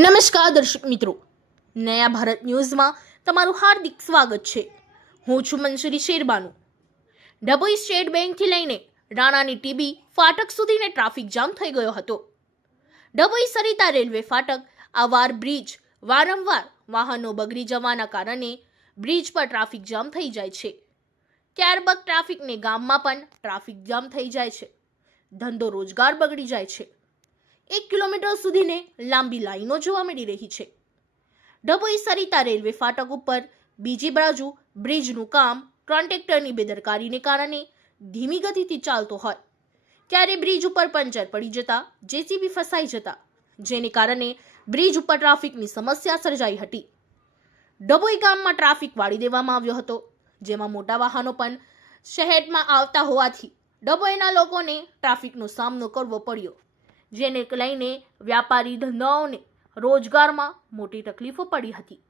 નમસ્કાર દર્શક મિત્રો. નયા ભારત ન્યૂઝમાં તમારું હાર્દિક સ્વાગત છે. હું છું મંસુરી શેરબાનુ. ડભોઈ સ્ટેટ બેંકથી લઈને રાણાની ટીબી ફાટક સુધીને ટ્રાફિક જામ થઈ ગયો હતો. ડભોઈ સરિતા રેલવે ફાટક આવાર બ્રિજ વારંવાર વાહનો બગડી જવાના કારણે બ્રિજ પર ટ્રાફિક જામ થઈ જાય છે. ત્યારબાદ ટ્રાફિકને ગામમાં પણ ટ્રાફિક જામ થઈ જાય છે. ધંધો રોજગાર બગડી જાય છે. એક કિલોમીટર સુધીને લાંબી લાઈનો જોવા મળી રહી છે. ડભોઈ સરિતા રેલવે ફાટક ઉપર બીજી બાજુ બ્રિજનું કામ કોન્ટ્રાક્ટરની બેદરકારીને કારણે ધીમી ગતિથી ચાલતો હોય. ત્યારે બ્રિજ ઉપર પંચર પડી જતા, જેસીબી ફસાઈ જતા, જેને કારણે બ્રિજ ઉપર ટ્રાફિકની સમસ્યા સર્જાઈ હતી. ડભોઈ ગામમાં ટ્રાફિક વાળી દેવામાં આવ્યો હતો, જેમાં મોટા વાહનો પણ શહેરમાં આવતા હોવાથી ડભોઈના લોકોને ટ્રાફિકનો સામનો કરવો પડ્યો. જેને લઈને વ્યાપારી ધંધાઓને રોજગારમાં મોટી તકલીફો પડી હતી.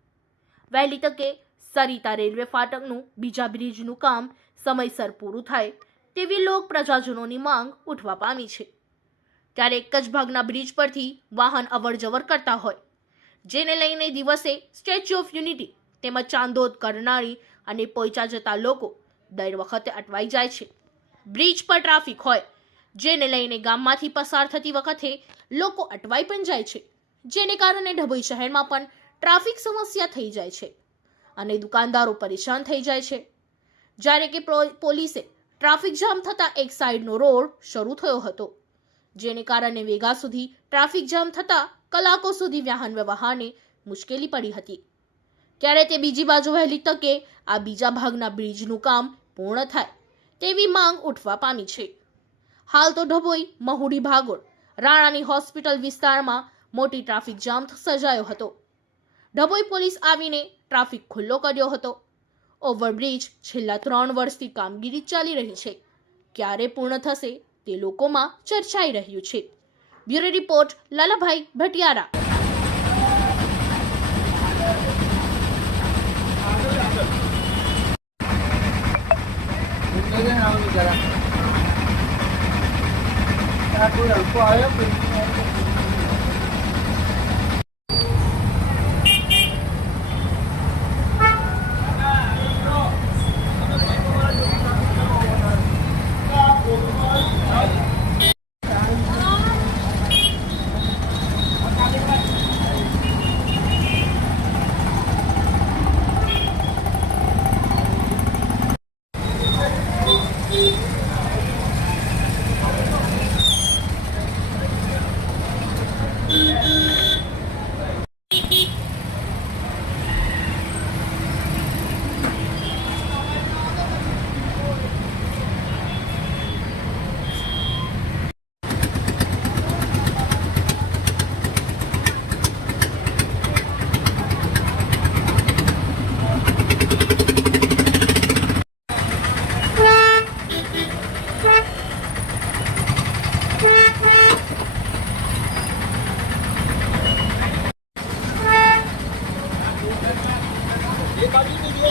વહેલી તકે સરિતા રેલવે ફાટકનું બીજા બ્રિજનું કામ સમયસર પૂરું થાય તેવી લોક પ્રજાજનોની માંગ ઉઠવા પામી છે. ત્યારે એક જ ભાગના બ્રિજ પરથી વાહન અવરજવર કરતા હોય, જેને લઈને દિવસે સ્ટેચ્યુ ઓફ યુનિટી તેમજ ચાંદોદ, કરનાળી અને પોઈચા જતા લોકો દર વખતે અટવાઈ જાય છે. બ્રિજ પર ટ્રાફિક હોય જેને લઈને ગામમાંથી પસાર થતી વખતે લોકો અટવાઈ પણ જાય છે, જેને કારણે ડભોઈ શહેરમાં પણ ટ્રાફિક સમસ્યા થઈ જાય છે અને દુકાનદારો પરેશાન થઈ જાય છે. જ્યારે કે પોલીસે ટ્રાફિક જામ થતાં એક સાઈડનો રોડ શરૂ થયો હતો, જેને કારણે વેગા સુધી ટ્રાફિક જામ થતાં કલાકો સુધી વાહન વ્યવહારને મુશ્કેલી પડી હતી. ત્યારે તે બીજી બાજુ વહેલી તકે આ બીજા ભાગના બ્રિજનું કામ પૂર્ણ થાય તેવી માંગ ઉઠવા પામી છે. હાલ તો ડભોઈ મહુડી, ભાગોળ. રાણાની હોસ્પિટલ વિસ્તારમાં મોટી ટ્રાફિક જામ સર્જાયો હતો. ડભોઈ પોલીસ આવીને ટ્રાફિક ખુલ્લો કર્યો હતો. ઓવરબ્રિજ છેલ્લા ત્રણ વર્ષથી કામગીરી ચાલી રહી છે. ક્યારે પૂર્ણ થશે તે લોકોમાં ચર્ચાઈ રહ્યું છે. Bureau report, Lalabhai Bhatiyara. Aku laku. Thank you.